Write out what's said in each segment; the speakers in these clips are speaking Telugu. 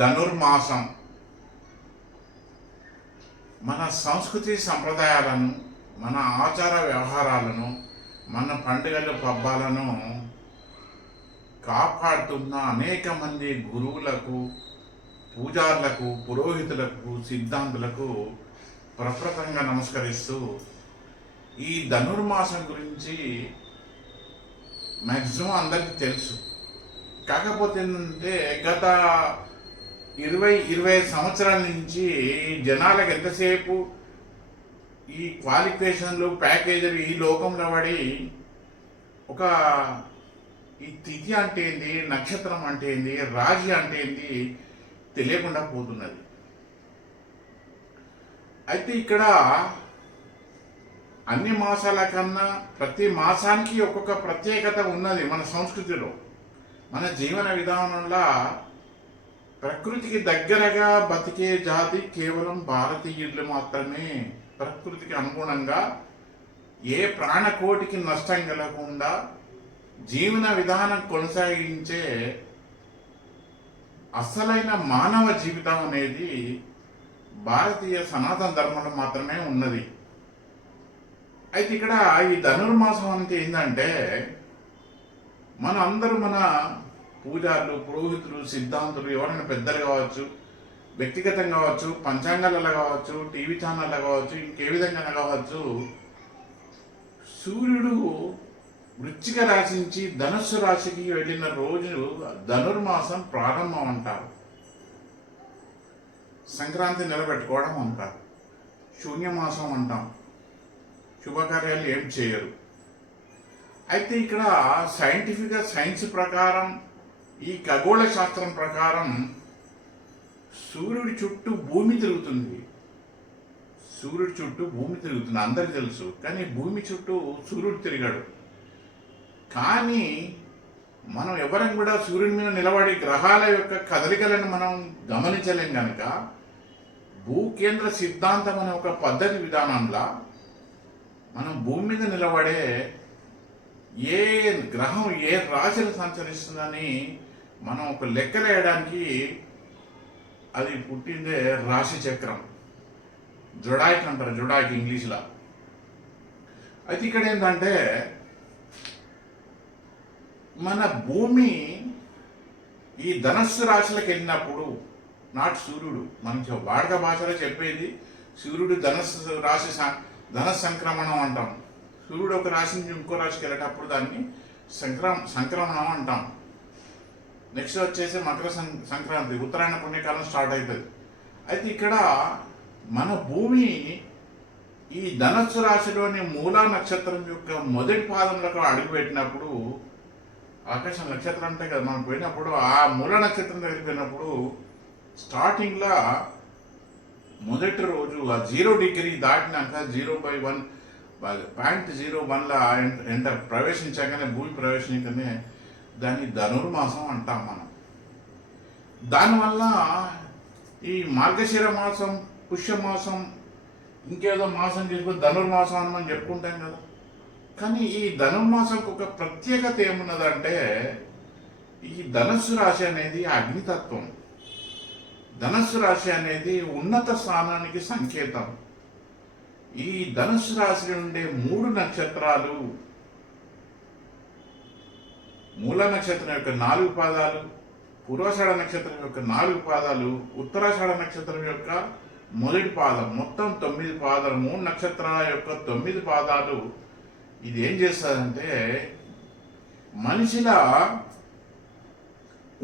ధనుర్మాసం మన సంస్కృతి సంప్రదాయాలను, మన ఆచార వ్యవహారాలను, మన పండుగలు పబ్బాలను కాపాడుతున్న అనేక మంది గురువులకు, పూజారులకు, పురోహితులకు, సిద్ధాంతులకు ప్రప్రథంగా నమస్కరిస్తూ ఈ ధనుర్మాసం గురించి మ్యాక్సిమం అందరికీ తెలుసు. కాకపోతే ఏంటంటే గత 20 సంవత్సరాల నుంచి జనాలకు ఎంతసేపు ఈ క్వాలిఫికేషన్లు, ప్యాకేజీలు ఈ లోకంలో పడి ఒక ఈ తిథి అంటే ఏంది, నక్షత్రం అంటే ఏంది, రాశి అంటే ఏంది తెలియకుండా పోతున్నది. అయితే ఇక్కడ అన్ని మాసాల కన్నా ప్రతి మాసానికి ఒక్కొక్క ప్రత్యేకత ఉన్నది మన సంస్కృతిలో. మన జీవన విధానంలో ప్రకృతికి దగ్గరగా బతికే జాతి కేవలం భారతీయులు మాత్రమే. ప్రకృతికి అనుగుణంగా ఏ ప్రాణకోటికి నష్టం కలగకుండా జీవన విధానం కొనసాగించే అసలైన మానవ జీవితం అనేది భారతీయ సనాతన ధర్మంలో మాత్రమే ఉన్నది. అయితే ఇక్కడ ఈ ధనుర్మాసం అంటే ఏంటంటే మన అందరూ మన పూజారులు, పురోహితులు, సిద్ధాంతులు, ఎవరైనా పెద్దలు కావచ్చు, వ్యక్తిగతంగా కావచ్చు, పంచాంగాలలో కావచ్చు, టీవీ ఛానల్లో కావచ్చు, ఇంకే విధంగా కావచ్చు, సూర్యుడు వృశ్చిక రాశి నుంచి ధనుస్సు రాశికి వెళ్ళిన రోజు ధనుర్మాసం ప్రారంభం అంటారు. సంక్రాంతి నిలబెట్టుకోవడం అంటారు. శూన్యమాసం అంటాం. శుభకార్యాలు ఏం చేయరు. అయితే ఇక్కడ సైంటిఫిక్గా సైన్స్ ప్రకారం, ఈ ఖగోళ శాస్త్రం ప్రకారం సూర్యుడి చుట్టూ భూమి తిరుగుతుంది. సూర్యుడి చుట్టూ భూమి తిరుగుతుంది అందరికి తెలుసు. కానీ భూమి చుట్టూ సూర్యుడు తిరిగాడు. కానీ మనం ఎవరం కూడా సూర్యుడి మీద నిలబడి గ్రహాల యొక్క కదలికలను మనం గమనించలేం కనుక భూకేంద్ర సిద్ధాంతం అనే ఒక పద్ధతి విధానంలో మనం భూమి మీద నిలబడే ఏ గ్రహం ఏ రాశిలో సంచరిస్తుందని మనం ఒక లెక్కలేయడానికి అది పుట్టిందే రాశి చక్రం. జొడాయిక్ అంటారు, జొడాయిక్ ఇంగ్లీష్లో. అయితే ఇక్కడ ఏంటంటే మన భూమి ఈ ధనస్సు రాశిలోకి వెళ్ళినప్పుడు నాటి సూర్యుడు, మనకి వాడక భాషలో చెప్పేది సూర్యుడు ధనస్సు రాశి ధనస్సు సంక్రమణం అంటాం. సూర్యుడు ఒక రాశి నుంచి ఇంకో రాశికి వెళ్ళేటప్పుడు దాన్ని సంక్రమణం అంటాం. నెక్స్ట్ వచ్చేసి మకర సంక్రాంతి, ఉత్తరాయణ పుణ్యకాలం స్టార్ట్ అవుతుంది. అయితే ఇక్కడ మన భూమి ఈ ధనస్సు రాశిలోని మూలా నక్షత్రం యొక్క మొదటి పాదంలో అడుగుపెట్టినప్పుడు, ఆకాశం నక్షత్రం అంటే కదా మనం పోయినప్పుడు, ఆ మూల నక్షత్రం దగ్గరికి పోయినప్పుడు స్టార్టింగ్లో మొదటి రోజు ఆ 0 డిగ్రీ దాటినాక 0.01 ప్రవేశించాకనే, భూమి ప్రవేశించగానే దాన్ని ధనుర్మాసం అంటాం మనం. దానివల్ల ఈ మార్గశిర మాసం, పుష్యమాసం, ఇంకేదో మాసం చేసుకుని ధనుర్మాసం అని మనం చెప్పుకుంటాం కదా. కానీ ఈ ధనుర్మాసంకు ఒక ప్రత్యేకత ఏమున్నదంటే ఈ ధనస్సు రాశి అనేది అగ్నితత్వం. ధనస్సు రాశి అనేది ఉన్నత స్థానానికి సంకేతం. ఈ ధనుస్సు రాశి ఉండే 3 నక్షత్రాలు, మూల నక్షత్రం యొక్క 4 పాదాలు, పూర్వాషాఢ నక్షత్రం యొక్క 4 పాదాలు, ఉత్తరాషాఢ నక్షత్రం యొక్క మొదటి పాదం, మొత్తం 9 పాదాలు, 3 నక్షత్రాల యొక్క 9 పాదాలు. ఇది ఏం చేస్తుందంటే మనిషిల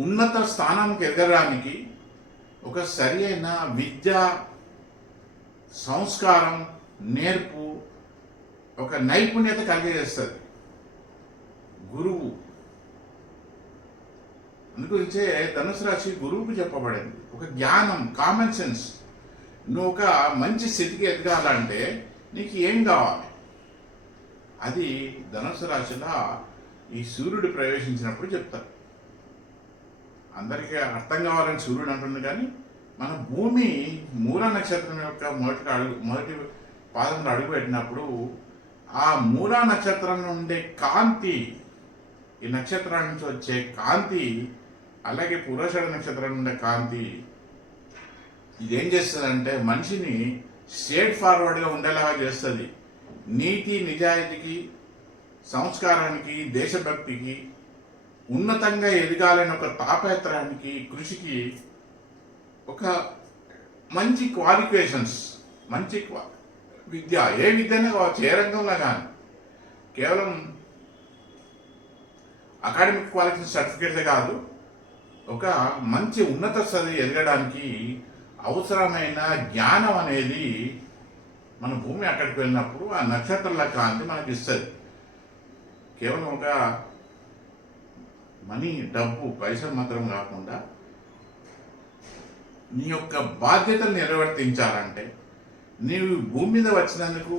ఉన్నత స్థానానికి ఎదగడానికి ఒక సరి అయిన విద్య, సంస్కారం, నేర్పు, ఒక నైపుణ్యత కలిగజేస్తుంది గురువు. అందుగురించే ధనుసు రాశి గురువుకు చెప్పబడింది. ఒక జ్ఞానం, కామన్ సెన్స్. నువ్వు ఒక మంచి స్థితికి ఎదగాలంటే నీకు ఏం కావాలి, అది ధనుసు రాశిలో ఈ సూర్యుడు ప్రవేశించినప్పుడు చెప్తారు. అందరికీ అర్థం కావాలని సూర్యుడు అంటుంది. కానీ మన భూమి మూల నక్షత్రం యొక్క మొదటి పాదంలో అడుగు పెట్టినప్పుడు ఆ మూలా నక్షత్రం నుండే కాంతి, ఈ నక్షత్రాల నుంచి వచ్చే కాంతి అలాగే పూర్వాషాఢ నక్షత్రం ఉండే కాంతి ఇదేం చేస్తుందంటే మనిషిని స్ట్రేట్ ఫార్వర్డ్గా ఉండేలాగా చేస్తుంది. నీతి నిజాయితీకి, సంస్కారానికి, దేశభక్తికి, ఉన్నతంగా ఎదగాలని ఒక తాపత్రయానికి, కృషికి ఒక మంచి క్వాలిఫికేషన్స్, మంచి విద్య, ఏ విద్యనే కావచ్చు, ఏ రంగంలో కానీ కేవలం అకాడమిక్ క్వాలిఫికేషన్ సర్టిఫికేట్లే కాదు, ఒక మంచి ఉన్నత స్థాయి ఎదగడానికి అవసరమైన జ్ఞానం అనేది మన భూమి అక్కడికి వెళ్ళినప్పుడు ఆ నక్షత్రాల కాంతి మనకి ఇస్తుంది. కేవలం ఒక మనీ, డబ్బు, పైసలు మాత్రం కాకుండా నీ యొక్క బాధ్యతలు నిర్వర్తించాలంటే, నీవు భూమి మీద వచ్చినందుకు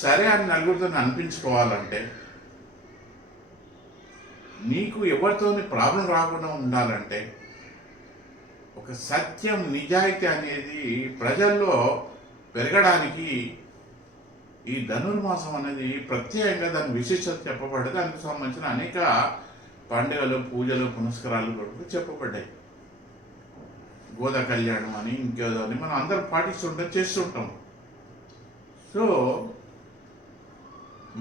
సరే అని నలుగురితో అనిపించుకోవాలంటే, నీకు ఎవరితోని ప్రాబ్లం రాకుండా ఉండాలంటే, ఒక సత్యం, నిజాయితీ అనేది ప్రజల్లో పెరగడానికి ఈ ధనుర్మాసం అనేది ప్రత్యేకంగా దాని విశిష్టత చెప్పబడ్డది. దానికి సంబంధించిన అనేక పండుగలు, పూజలు, పునస్కారాలు కూడా చెప్పబడ్డాయి. గోదా కళ్యాణం అని, ఇంకేదో అని మనం అందరం పాటిస్తుంటాం, చేస్తుంటాం. సో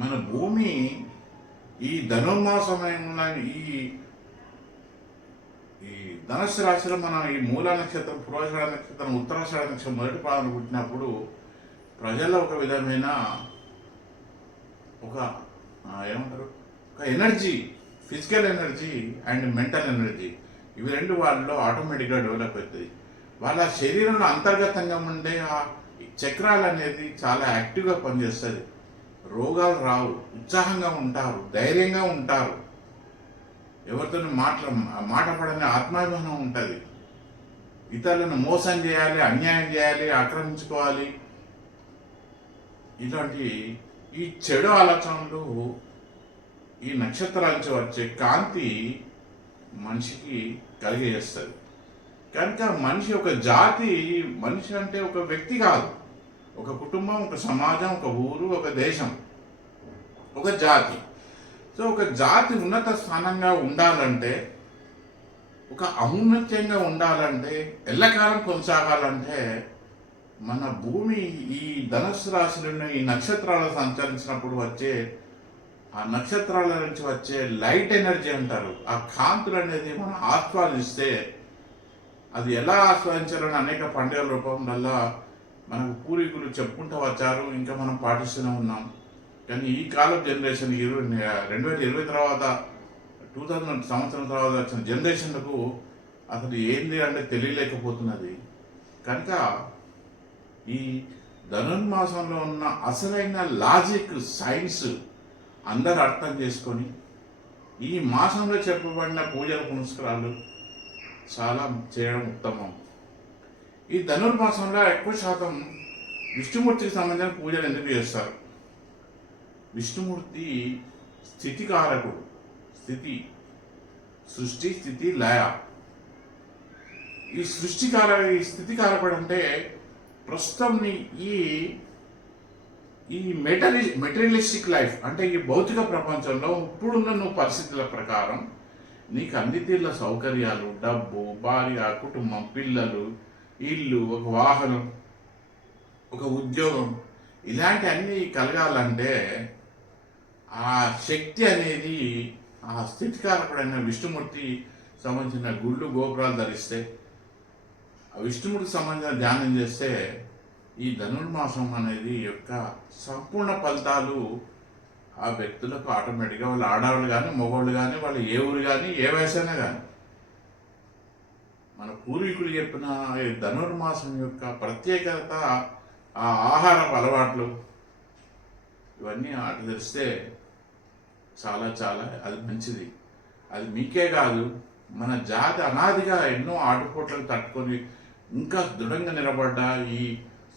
మన భూమి ఈ ధనుర్మాసమైన ఈ ధనుస్సు రాశిలో మనం ఈ మూలా నక్షత్రం, పూర్వాషాఢ నక్షత్రం, ఉత్తరాషాఢ నక్షత్రం మొదటి పాదం పుట్టినప్పుడు ప్రజల్లో ఒక విధమైన ఒక ఏమంటారు, ఒక energy, physical energy and mental energy, ఇవి రెండు వాళ్ళలో ఆటోమేటిక్గా డెవలప్ అవుతుంది. వాళ్ళ శరీరంలో అంతర్గతంగా ఉండే ఆ చక్రాలు అనేది చాలా యాక్టివ్గా పనిచేస్తుంది. రోగాలు రావు, ఉత్సాహంగా ఉంటారు, ధైర్యంగా ఉంటారు, ఎవరితో మాట పడని ఆత్మాభిమానం ఉంటుంది. ఇతరులను మోసం చేయాలి, అన్యాయం చేయాలి, ఆక్రమించుకోవాలి, ఇలాంటి ఈ చెడు ఆలోచనలు ఈ నక్షత్రాల నుంచి వచ్చే కాంతి మనిషికి కలిగజేస్తుంది. కనుక మనిషి ఒక జాతి, మనిషి అంటే ఒక వ్యక్తి కాదు, ఒక కుటుంబం, ఒక సమాజం, ఒక ఊరు, ఒక దేశం, ఒక జాతి. సో ఒక జాతి ఉన్నత స్థానంగా ఉండాలంటే, ఒక ఔన్నత్యంగా ఉండాలంటే, ఎల్లకాలం కొనసాగాలంటే మన భూమి ఈ ధనుస్సు రాశిలో ఈ నక్షత్రాలు సంచరించినప్పుడు వచ్చే ఆ నక్షత్రాల నుంచి వచ్చే లైట్ ఎనర్జీ అంటారు, ఆ కాంతులు అనేది మనం ఆస్వాదిస్తే, అది ఎలా ఆస్వాదించాలని అనేక పండుగల రూపంలో మనకు పూర్వీకులు చెప్పుకుంటూ వచ్చారు, ఇంకా మనం పాటిస్తూనే ఉన్నాం. కానీ ఈ కాలం జనరేషన్ 2020 తర్వాత 2000 సంవత్సరం తర్వాత వచ్చిన జనరేషన్లకు అసలు ఏంది అంటే తెలియలేకపోతున్నది. కనుక ఈ ధనుర్మాసంలో ఉన్న అసలైన లాజిక్, సైన్స్ అందరూ అర్థం చేసుకొని ఈ మాసంలో చెప్పబడిన పూజల పునస్కారాలు చాలా చేయడం ఉత్తమం. ఈ ధనుర్మాసంలో ఎక్కువ శాతం విష్ణుమూర్తికి సంబంధించిన పూజలు ఎందుకు చేస్తారు? విష్ణుమూర్తి స్థితికారకుడు, సృష్టి, స్థితి, లయ. ఈ స్థితికారకుడు అంటే ప్రస్తుతం ఈ మెటీరియలిస్టిక్ లైఫ్ అంటే ఈ భౌతిక ప్రపంచంలో ఇప్పుడున్న నువ్వు పరిస్థితుల ప్రకారం నీకు అన్ని తీర్ల సౌకర్యాలు, డబ్బు, భార్య, కుటుంబం, పిల్లలు, ఇల్లు, ఒక వాహనం, ఒక ఉద్యోగం, ఇలాంటి అన్నీ కలగాలంటే ఆ శక్తి అనేది ఆ స్థితికారకుడైన విష్ణుమూర్తి సంబంధించిన గుళ్ళు, గోపురాలు ధరిస్తే, ఆ విష్ణుమూర్తికి సంబంధించిన ధ్యానం చేస్తే ఈ ధనుర్మాసం అనేది యొక్క సంపూర్ణ ఫలితాలు ఆ వ్యక్తులకు ఆటోమేటిక్గా, వాళ్ళు ఆడవాళ్ళు కానీ, మగవాళ్ళు కానీ, వాళ్ళు ఏ ఊరు కానీ, ఏ వయసైనా కానీ, మన పూర్వీకులు చెప్పిన ఈ ధనుర్మాసం యొక్క ప్రత్యేకత, ఆ ఆహారపు అలవాట్లు, ఇవన్నీ అటు తెలిస్తే చాలా చాలా అది మంచిది. అది మీకే కాదు, మన జాతి అనాదిగా ఎన్నో ఆటుపోట్లను తట్టుకొని ఇంకా దృఢంగా నిలబడ్డ ఈ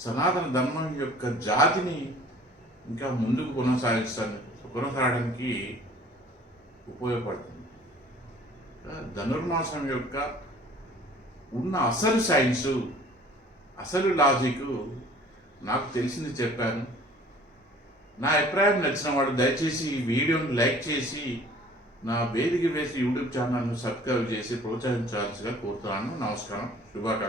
సనాతన ధర్మం యొక్క జాతిని ఇంకా ముందుకు కొనసాగడానికి ఉపయోగపడుతుంది. ధనుర్మాసం యొక్క ఉన్న అసలు సైన్సు, అసలు లాజిక్ నాకు తెలిసింది చెప్పాను. నా అభిప్రాయం నచ్చిన వాడు దయచేసి ఈ వీడియోని లైక్ చేసి నా వేదిక వేసి యూట్యూబ్ ఛానల్ను సబ్స్క్రైబ్ చేసి ప్రోత్సహించాల్సిగా కోరుతున్నాను. నమస్కారం, శుభాకాంక్షలు.